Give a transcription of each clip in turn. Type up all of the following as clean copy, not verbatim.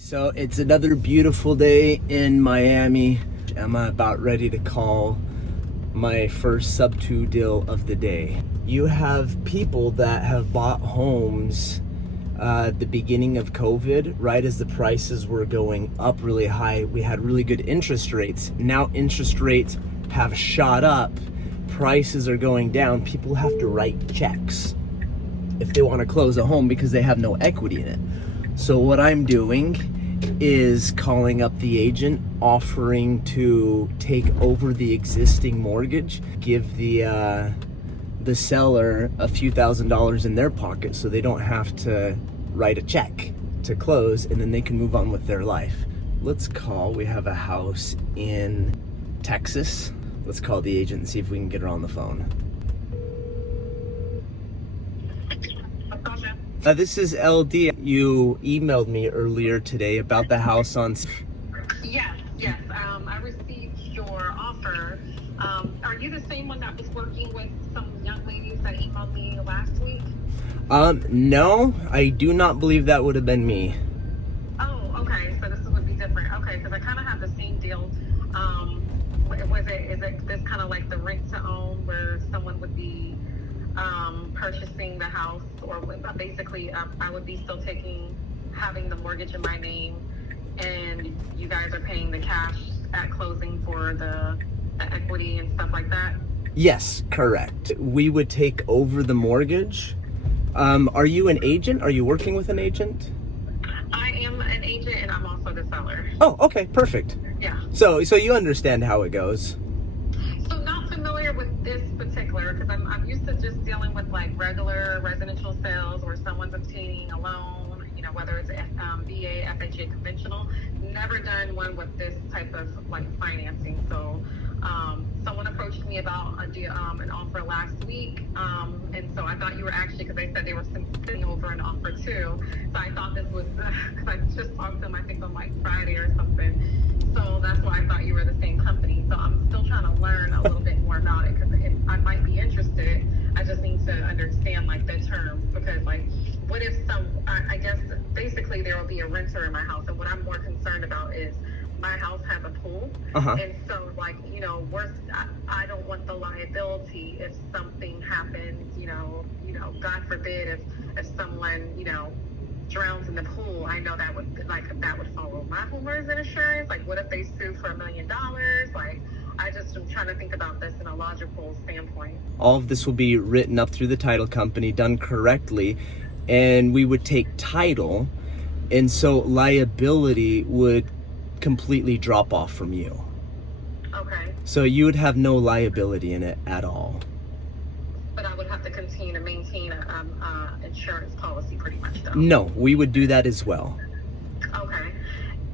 So it's another beautiful day in Miami. I'm about ready to call my first SUBTO deal of the day. You have people that have bought homes at the beginning of COVID, right as the prices were going up really high. We had really good interest rates. Now interest rates have shot up. Prices are going down. People have to write checks if they want to close a home because they have no equity in it. So what I'm doing is calling up the agent, offering to take over the existing mortgage, give the seller a few $1,000s in their pocket so they don't have to write a check to close, and then they can move on with their life. Let's call. We have a house in Texas. Let's call the agent and see if we can get her on the phone. This is LD. You emailed me earlier today about the house on... Yes. I received your offer. Are you the same one that was working with some young ladies that emailed me last week? No, I do not believe that would have been me. Oh, okay. So this would be different. Okay, because I kind of have the same deal. Is it this kind of like the rent to own where someone would be purchasing the house, or basically I would be still having the mortgage in my name, and you guys are paying the cash at closing for the equity and stuff like that? Yes, correct. We would take over the mortgage. Are you an agent? Are you working with an agent? I am an agent, and I'm also the seller. Oh, okay, perfect. Yeah. So you understand how it goes. So not familiar with this particular, because I'm used to just dealing with like regular residential sales where someone's obtaining a loan, whether it's VA, FHA, conventional. Never done one with this type of like financing. So someone approached me about an offer last week, and so I thought you were actually, because they said they were sending over an offer too. So I thought this was, because I just talked to them, I think on like Friday or something. So that's why I thought you were the same company. So I'm still trying to learn a little bit more about it, because I might be interested. I just need to understand like the terms, because like, what if I guess basically there will be a renter in my house, and what I'm more concerned about is my house has a pool, and so like, I don't want the liability if something happens, God forbid if someone, drowns in the pool. I know that would follow my homeowner's insurance. Like, what if they sue for $1 million? Like, I just am trying to think about this in a logical standpoint. All of this will be written up through the title company, done correctly, and we would take title, and so liability would completely drop off from you. Okay. So you would have no liability in it at all. But I would have to continue to maintain a insurance policy pretty much, though. No, we would do that as well. Okay.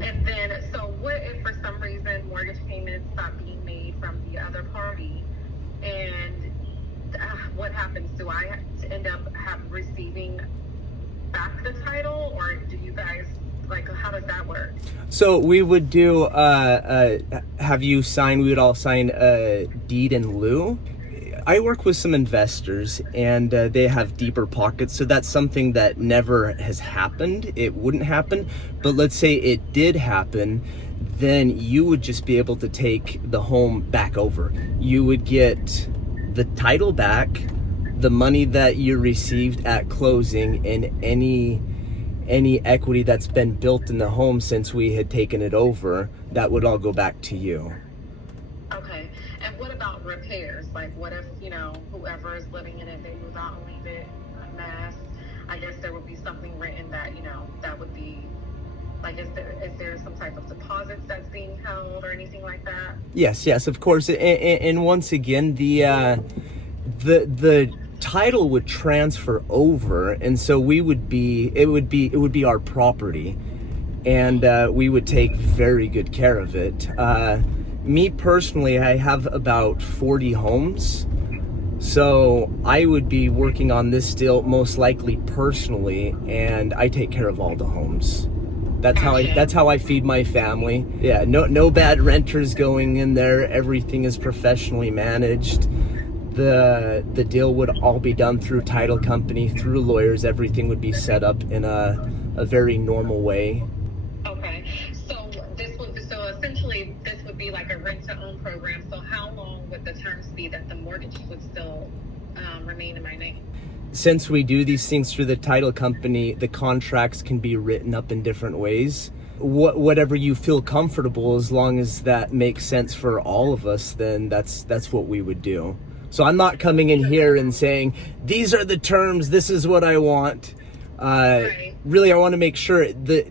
And then, so what if for some reason mortgage payments stop being made from the other party, and what happens? Do I end up receiving back the title, or do you guys, like, how does that work? So we would do, have you signed, we would all sign a deed in lieu. I work with some investors, and they have deeper pockets, so that's something that never has happened. It wouldn't happen, but let's say it did happen, then you would just be able to take the home back over. You would get the title back, the money that you received at closing, and any equity that's been built in the home since we had taken it over, that would all go back to you. Okay. And what about repairs? Like, what if, whoever is living in it, they move out and leave it a mess? I guess there would be something written that, that would be, like, is there some type of deposits that's being held or anything like that? Yes, of course. And once again, the title would transfer over, and so it would be our property, and we would take very good care of it. Me personally, I have about 40 homes, so I would be working on this deal most likely personally, and I take care of all the homes. That's how I feed my family. Yeah, no bad renters going in there. Everything is professionally managed. The deal would all be done through title company, through lawyers. Everything would be set up in a very normal way. Okay. like a rent-to-own program. So how long would the terms be that the mortgage would still remain in my name? Since we do these things through the title company, the contracts can be written up in different ways. Whatever you feel comfortable, as long as that makes sense for all of us, then that's what we would do. So I'm not coming in here and saying, these are the terms, this is what I want. Right. Really, I want to make sure the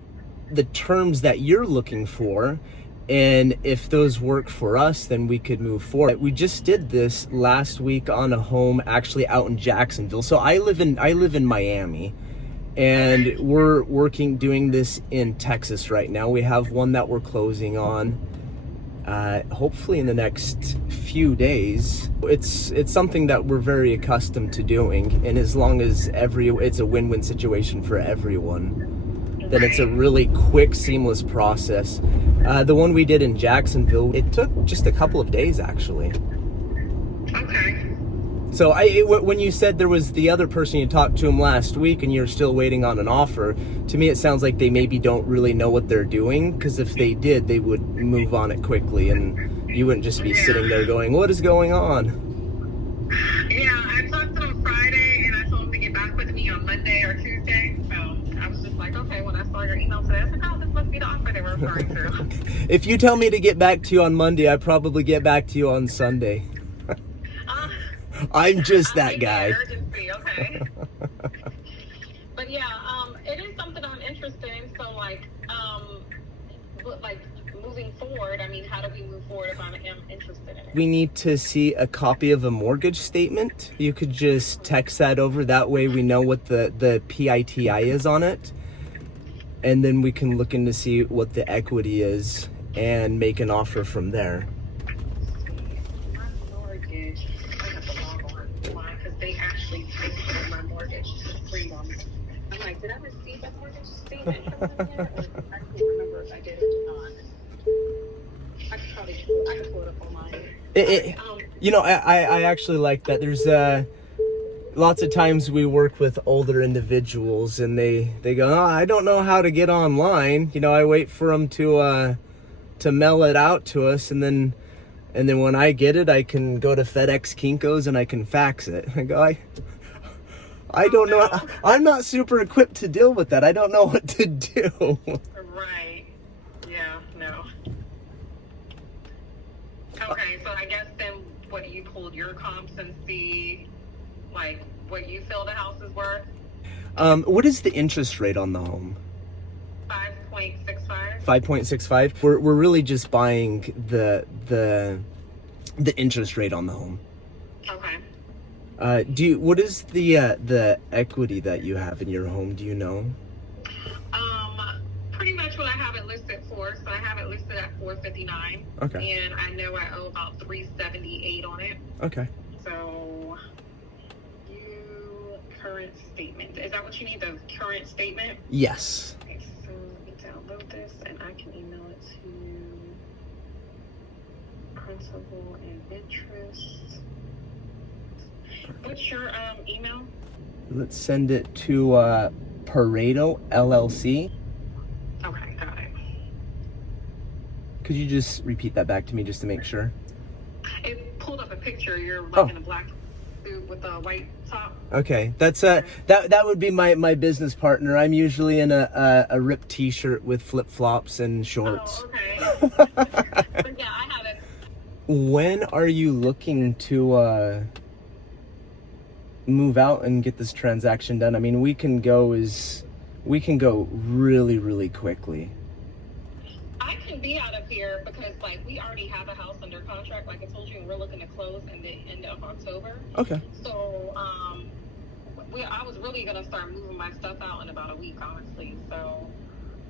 terms that you're looking for, and if those work for us, then we could move forward. We just did this last week on a home actually out in Jacksonville. So I live in Miami, and we're doing this in Texas right now. We have one that we're closing on hopefully in the next few days. It's something that we're very accustomed to doing, and as long as it's a win-win situation for everyone, then it's a really quick, seamless process. The one we did in Jacksonville, it took just a couple of days, actually. Okay. So when you said there was the other person, you talked to him last week and you're still waiting on an offer, to me it sounds like they maybe don't really know what they're doing, because if they did, they would move on it quickly and you wouldn't just be sitting there going, what is going on? Yeah, I talked to them Friday and I told them to get back with me on Monday or Tuesday. So I was just like, okay, when I saw your email today, I was like, oh, this must be the offer they were referring to. If you tell me to get back to you on Monday, I probably get back to you on Sunday. I'm just that guy. Urgency, okay. But yeah, it is something I'm interested in. So like moving forward, I mean, how do we move forward if I am interested in it? We need to see a copy of a mortgage statement. You could just text that over. That way we know what the PITI is on it. And then we can look in to see what the equity is and make an offer from there. They actually take care of my mortgage for free on me. I'm like, did I receive a mortgage statement from them yet? I can't remember if I did or not. I could pull it up online. You know, I actually like that. There's lots of times we work with older individuals and they go, oh, I don't know how to get online. You know, I wait for them to mail it out to us, and then when I get it, I can go to FedEx, Kinko's, and I can fax it. I go, I don't know. I'm not super equipped to deal with that. I don't know what to do. Right. Yeah, no. Okay, so I guess then what, you pulled your comps and see, like, what you feel the house is worth? What is the interest rate on the home? 5.65. 5.65. We're really just buying the interest rate on the home. Okay. What is the equity that you have in your home? Do you know? Pretty much what I have it listed for. So I have it listed at $459. Okay. And I know I owe about $378 on it. Okay. So current statement. Is that what you need? The current statement? Yes. Okay, so let me download this and I can email it to you. Principal and interest. What's your email? Let's send it to Pareto LLC. Okay, got it. Could you just repeat that back to me just to make sure? It pulled up a picture. You're like in a black suit with a white top. Okay, that's that would be my business partner. I'm usually in a ripped T-shirt with flip flops and shorts. Oh, okay. But yeah, I have it. When are you looking to move out and get this transaction done? I mean, we can go really, really quickly. I can be out of here because, like, we already have a house under contract. Like I told you, we're looking to close in the end of October. Okay. So, I was really gonna start moving my stuff out in about a week, honestly. So,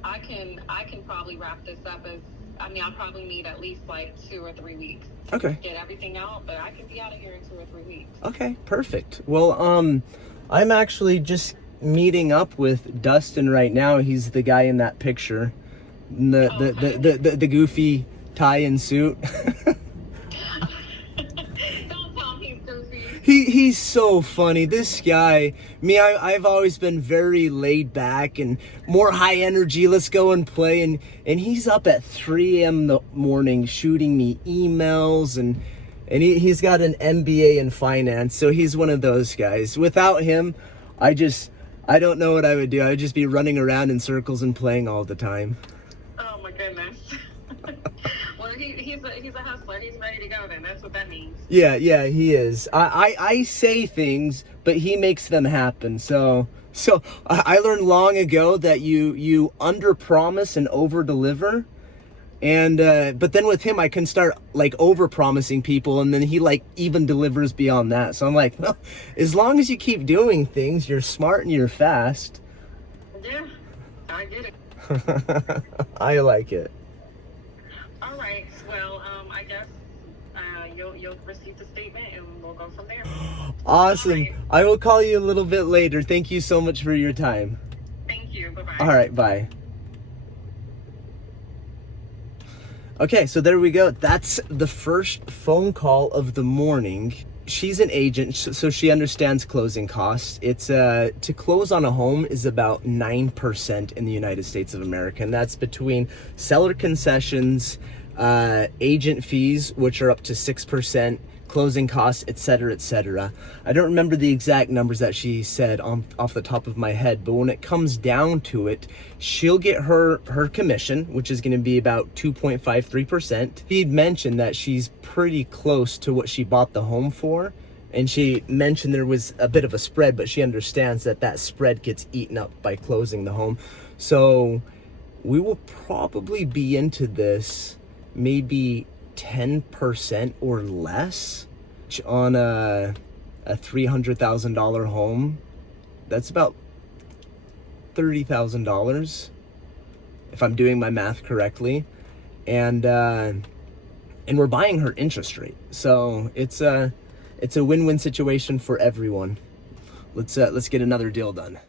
I can probably wrap this up I'll probably need at least like 2 or 3 weeks. Okay. Get everything out, but I can be out of here in 2 or 3 weeks. Okay, perfect. Well, I'm actually just meeting up with Dustin right now. He's the guy in that picture, the goofy tie and suit. Don't tell him he's goofy. He's so funny. This guy, I've always been very laid back and more high energy. Let's go and play. And he's up at 3 a.m. in the morning shooting me emails, and he's got an MBA in finance. So he's one of those guys. Without him, I don't know what I would do. I would just be running around in circles and playing all the time. Oh my goodness. Well, he's a hustler. He's ready to go then. That's what that means. Yeah, he is. I say things, but he makes them happen. So I learned long ago that you under promise and over deliver. And but then with him, I can start like over promising people, and then he like even delivers beyond that. So I'm like, well, as long as you keep doing things, you're smart and you're fast. Yeah, I get it. I like it. All right. Well, I guess you'll receive the statement, and we'll go from there. Awesome. Right. I will call you a little bit later. Thank you so much for your time. Thank you. Bye-bye. All right. Bye. Okay, so there we go. That's the first phone call of the morning. She's an agent, so she understands closing costs. It's to close on a home is about 9% in the United States of America, and that's between seller concessions, agent fees, which are up to 6%, closing costs, etc., etc. I don't remember the exact numbers that she said off the top of my head, but when it comes down to it, she'll get her commission, which is going to be about 2.53%. She'd mentioned that she's pretty close to what she bought the home for, and she mentioned there was a bit of a spread, but she understands that spread gets eaten up by closing the home. So we will probably be into this maybe 10% or less on a $300,000 home. That's about $30,000 if I'm doing my math correctly, and we're buying her interest rate, so it's a win-win situation for everyone. Let's get another deal done.